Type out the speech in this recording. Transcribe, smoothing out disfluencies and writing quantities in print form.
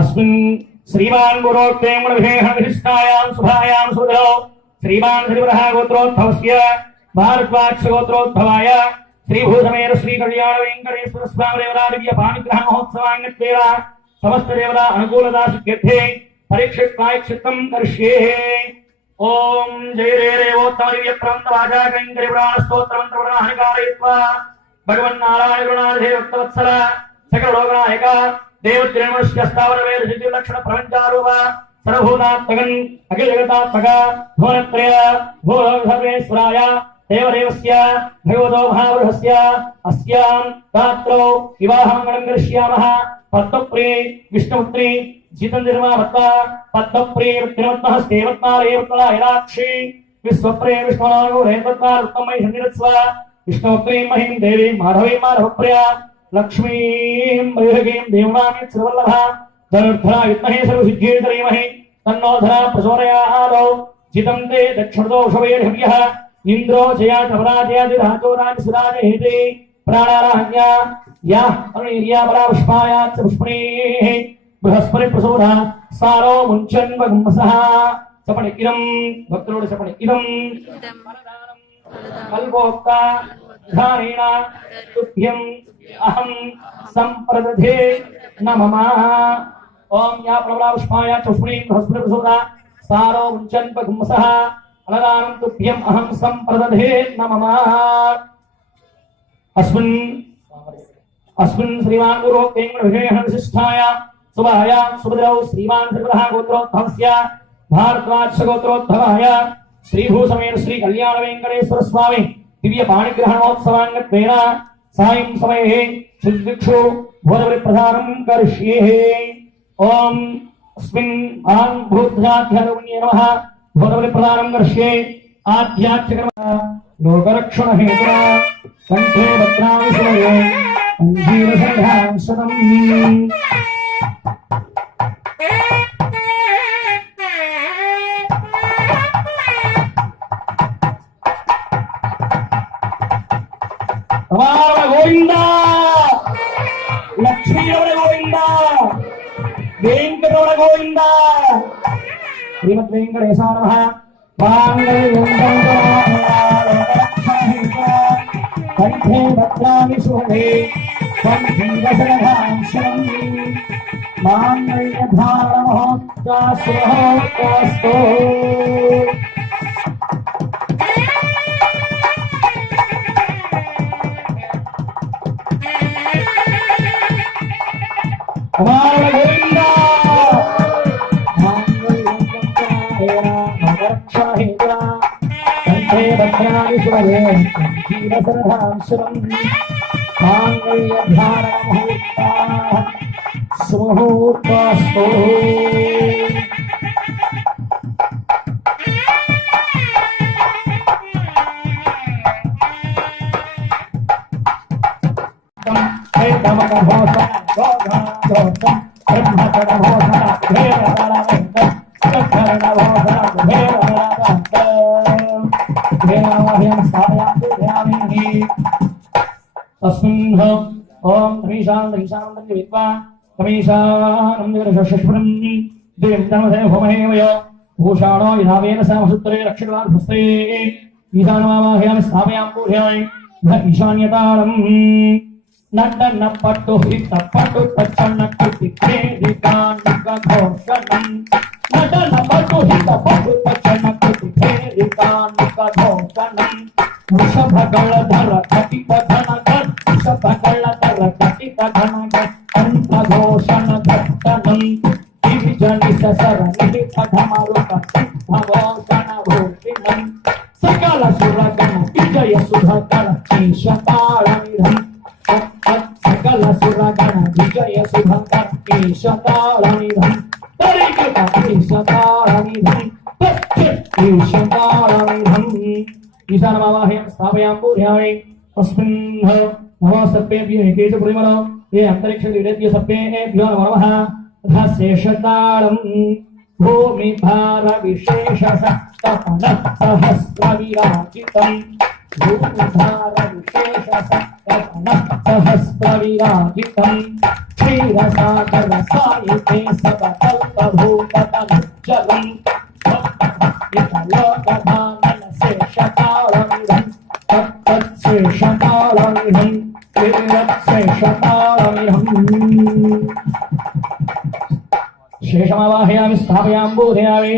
अस्मिन् श्रीमान् गुरोक्तेन विशेषविशिष्टायां शुभायां सुदरो श्रीमान् श्रीवरः गोत्रोद्भवस्य भारद्वाक्ष गोत्रोद्भवाय श्रीभूषमेर श्री कल्याण वेंकटेश्वर स्वामी देवरादिव्य पाणिग्रह महोत्सवान्यत्वेन समस्त देवता अनुकूलता सिद्ध्यर्थे परीक्षित प्रायश्चित्तं करिष्ये। ओम जय रे देवोत्तम दिव्य प्रवंत वाचा कैंकर्य पुराण स्तोत्र मंत्र पुराण कारयित्वा भगवन् नारायण गुणाधे भक्तवत्सल सकल लोकनायक देवत्रिनमस्य स्थावर वेद सिद्धि लक्षण प्रपंचारूप सर्वभूतात्मकन् अखिल जगतात्मक भुवनत्रय भूसर्वेश्वराय देवदेवस्य भगवतो महावृहस्य अस्यां रात्रौ विवाहाङ्गणं करिष्यामः। पद्मप्रिये विष्णुपुत्री जीतन्दिर्मावत्ता पद्मप्रिये वृत्तिनवत्तः स्तेवत्तालयवत्तलायराक्षी विश्वप्रिये विष्णुनागो रेतत्तारुत्तमयि सन्निरत्स्व विष्णुप्रिये महीं देवीं माधवीं माधवप्रिया लक्ष्मीं मयूरगीं देवनामीं श्रीवल्लभा धनुर्धरा विद्महे सर्वसिद्धिये धीमहि तन्नो धरा प्रचोदयात्। जितं ते दक्षिणदोषवैर्हव्यः इंद्रो जया तवराजयादि राजो राजसिराज हेते प्राणाराहण्या या अनिर्या बला पुष्पायात् पुष्पणेः बृहस्पति प्रसोधा सारो मुञ्चन् वगुंसः सपणि इदं भक्तरोड सपणि इदं कल्पोक्ता धारेण तुभ्यं अहं संप्रदधे नमः। ओम या प्रबला पुष्पायात् पुष्पणेः बृहस्पति प्रसोधा सारो मुञ्चन् वगुंसः अलगानं तुभ्यम् अहं संप्रदधे नमः। अस्मिन् श्रीमान् गुरोक्तेन विशेषविशिष्टायां शुभायां सुभद्रौ श्रीमान् श्रीवरः गोत्रोद्भवस्य भारद्वाक्ष गोत्रोद्भवाय श्रीभूषमेर श्री कल्याण वेंकटेश्वर स्वामी दिव्य पाणिग्रह महोत्सवान्यत्वेन सायं समये श्रीदिक्षु भोजबलिप्रदानं करिष्ये। ओम अस्मिन् आन् भूतजाध्यारोण्ये नमः भोजबलिप्रदानं करिष्ये। आध्यात्मिकर्म लोकरक्षण हेतुना कंठे भद्राणि शूये अंजीरसरधां शतम्। गोविंदा लक्ष्मी गोविंदा वेंकटोड़ गोविंदा श्रीमद् वेंकटेशाय नमः। कंठे भद्राणि शूये अंजीरसरधां शतम्। माङ्गल्यधारणमहोत्सवस्तु। गोविंदा कंठे भद्राणि शूये अंजीरसरधां शतम्। माङ्गल्यधारणमहोत्सवः सुमुहूर्तस्तु। तस्मिन् ओम ह्रीशां विद्वा कमीशानं निरशश्वरं देवं तमसे भूमहे वयो भूषाणो यदावेन समसूत्रे रक्षितवार्भस्ते ईशानमावाहयामि स्थापयामि पूर्यामि ध ईशान्यताळं नड्डन्न पट्टु हित पट्टु तच्चन्न कृतिके दिकान्निकघोषणं नड्डन्न पट्टु हित पट्टु तच्चन्न कृतिके दिकान्निकघोषणं वृषभगळधर कटिपधनगण वृषभगळधर कटिपधनगण अंतघोषण दत्तनं दिविजनिससरणि पधमरुत भवोषण भूषिणं सकल सुरगण विजय सुभगण ईशताळनिधं सकल सुरगण विजय सुभगण ईशताळनिधं तरिकट ईशताळनिधं ईशताळनिधं ईशानमावाहयामि स्थापयामि पूर्यामि तस्मिन् नमो सर्पेभ्यः एकेच परिमलो ये अंतरिक्षविरेद्य सर्पेभ्यो नमः तथा शेषताळं भूमिभार विशेषसप्तपन सहस्रविराजितं सहस्रविराजितं क्षीरसागरसायुते सबकल्पभूततनुज्जलम् इतलोकधाननशेषकालमिदं तत्तत्शेषकालमिदं शेषमावाहयामि स्थापयामि बोधयामि